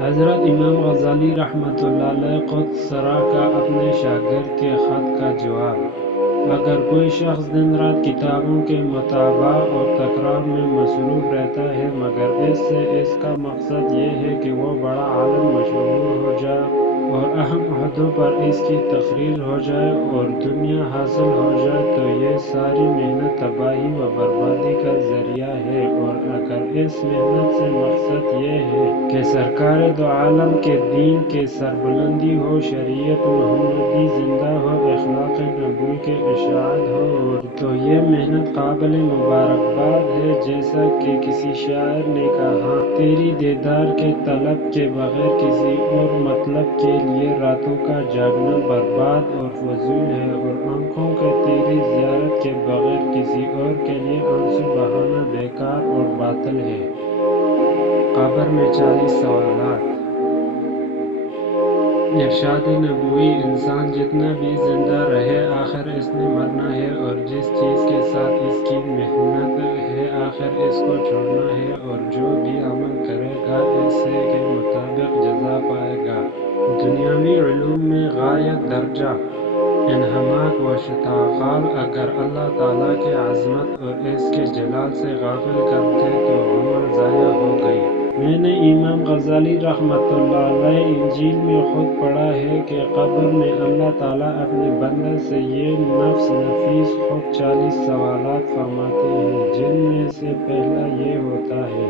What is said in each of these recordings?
حضرت امام غزالی رحمۃ اللہ علیہ قدس سرا کا اپنے شاگرد کے خط کا جواب۔ اگر کوئی شخص دن رات کتابوں کے مطالعہ اور تکرار میں مصروف رہتا ہے مگر اس کا مقصد یہ ہے کہ وہ بڑا عالم مشہور ہو جائے اور اہم عہدوں پر اس کی تقریر ہو جائے اور دنیا حاصل ہو جائے تو یہ ساری محنت تباہی و بربادی کا ذریعہ ہے، اور اگر اس محنت سے مقصد یہ ہے کہ سرکار دو عالم کے دین کے سربلندی ہو، شریعت محمدی زندہ ہو، اخلاق نبوی کے اشاعت ہو، اور تو یہ محنت قابل مبارکباد ہے۔ جیسا کہ کسی شاعر نے کہا، تیری دیدار کے طلب کے بغیر کسی اور مطلب کے لیے راتوں کا جاگنا برباد اور فضول ہے، اور آنکھوں کے تیری زیارت کے بغیر کسی اور کے لیے آنسو بہانا بیکار اور باطل ہے۔ قبر میں 40 سوالات۔ ارشاد نبوی: انسان جتنا بھی زندہ رہے آخر اس نے مرنا ہے، اور جس چیز کے ساتھ اس کی محنت ہے آخر اس کو چھوڑنا ہے، اور جو بھی عمل کرے گا اس کے مطابق جزا پائے گا۔ دنیاوی علوم میں غایت درجہ انہماک و شتعال اگر اللہ تعالیٰ کی عظمت اور اس کے جلال سے غافل کر دے تو عمر ضائع ہو گئی۔ میں نے امام غزالی رحمۃ اللہ علیہ انجیل میں خود پڑھا ہے کہ قبر میں اللہ تعالیٰ اپنے بندے سے یہ نفس نفیس خود 40 سوالات فرماتے ہیں، جن میں سے پہلا یہ ہوتا ہے: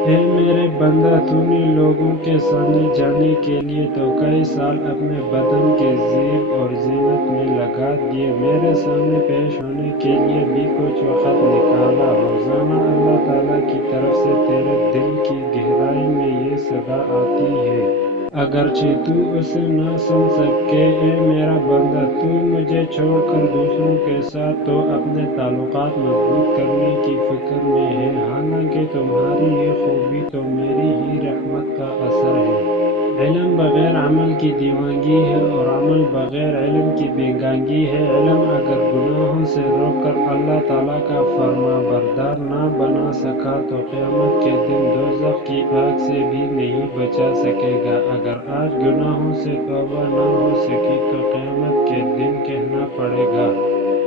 اے میرے بندہ، تو نے لوگوں کے سامنے جانے کے لیے تو کئی سال اپنے بدن کے زیب اور زینت میں لگا دیے، میرے سامنے پیش ہونے کے لیے بھی کچھ وقت نکالا۔ روزانہ اللہ تعالیٰ کی طرف سے تیرے دل کی گہرائی میں یہ صدا آتی ہے، اگرچہ تو اسے نہ سن سکے: اے میرا بندہ، تو مجھے چھوڑ کر دوسروں کے ساتھ تو اپنے تعلقات مضبوط کرنے کی فکر میں ہے، حالانکہ تمہاری یہ خوبی تو میری ہی رحمت کا اثر ہے۔ علم بغیر عمل کی دیوانگی ہے، اور عمل بغیر علم کی بیگانگی ہے۔ علم اگر گناہوں سے روک کر اللہ تعالیٰ کا فرما بردار نہ بنا سکا تو قیامت کے دن دوزخ کی آگ سے بھی نہیں بچا سکے گا۔ اگر آج گناہوں سے توبہ نہ ہو سکی تو قیامت کے دن کہنا پڑے گا: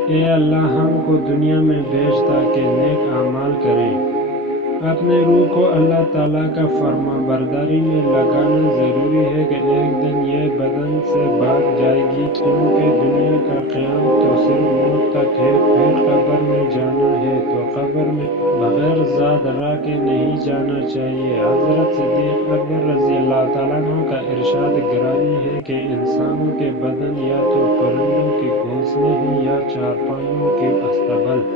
اے اللہ، ہم کو دنیا میں بھیج تاکہ نیک اعمال کریں۔ اپنے روح کو اللہ تعالیٰ کا فرما برداری میں لگانا ضروری ہے کہ ایک دن یہ بدن سے بھاگ جائے گی، کیونکہ دنیا کا قیام تو صرف موت تک ہے، پھر قبر میں جانا ہے تو قبر میں بغیر زاد راہ کے نہیں جانا چاہیے۔ حضرت صدیق اکبر رضی اللہ تعالیٰ عنہ کا ارشاد گرامی ہے کہ انسانوں کے بدن یا تو پرندوں کے گھونسلے ہیں یا چارپائیوں کے اصطبل۔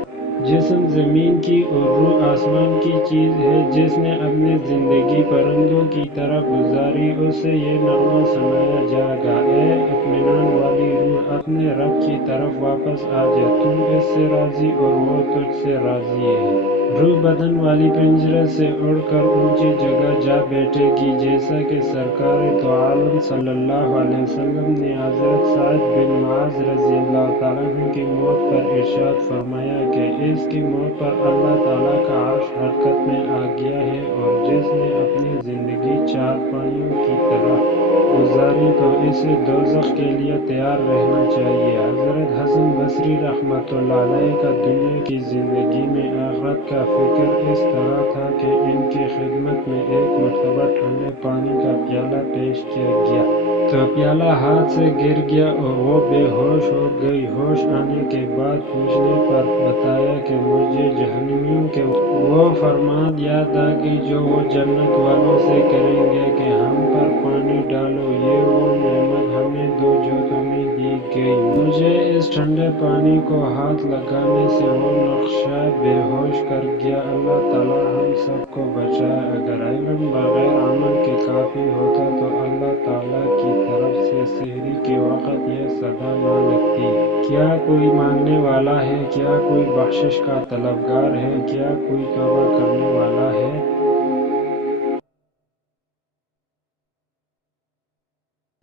جسم زمین کی اور روح آسمان کی چیز ہے۔ جس نے اپنی زندگی پرندوں کی طرح گزاری اسے یہ نغمہ سنایا جائے گا: اے اطمینان والی روح، اپنے رب کی طرف واپس آ جا، تو اس سے راضی اور وہ تجھ سے راضی ہے۔ روح بدن والی پنجرے سے اڑ کر اونچی جگہ جا بیٹھے گی، جیسا کہ سرکار دو عالم صلی اللہ علیہ وسلم نے حضرت سعد بن معاذ رضی اللہ تعالیٰ عنہ کی موت پر ارشاد فرمایا کہ اس کی موت پر اللہ تعالیٰ کا عرش حرکت میں آ گیا ہے، اور جس نے اپنی زندگی چارپائیوں کی طرح گزاری تو اسے دوزخ کے لیے تیار رہنا چاہیے۔ حضرت حسن بصری رحمۃ اللہ علیہ کا دنیا کی زندگی میں آخرت کا فکر اس طرح تھا کہ ان کی خدمت میں ایک مرتبہ ٹھنڈے پانی کا پیالہ پیش کیا گیا تو پیالہ ہاتھ سے گر گیا اور وہ بے ہوش ہو گئی۔ ہوش آنے کے بعد پوچھنے پر بتایا کہ مجھے جہنمیوں کے وہ فرمان یاد آ گئی جو وہ جنت والوں سے کریں گے کہ ہم پر پانی ڈالو، یہ وہ نعمت ہمیں دو جو تمہیں دی گئی۔ مجھے اس ٹھنڈے پانی کو ہاتھ لگانے سے وہ نقشہ بے ہوش کر گیا۔ اللہ تعالیٰ ہم سب کو بچائے۔ اگر علم بغیر عمل کے کافی ہوتا تو اللہ تعالیٰ کی طرف سے سحری کے وقت یہ صدا نہ لگتی: کیا کوئی مانگنے والا ہے؟ کیا کوئی بخشش کا طلبگار ہے؟ کیا کوئی توبہ کرنے والا ہے؟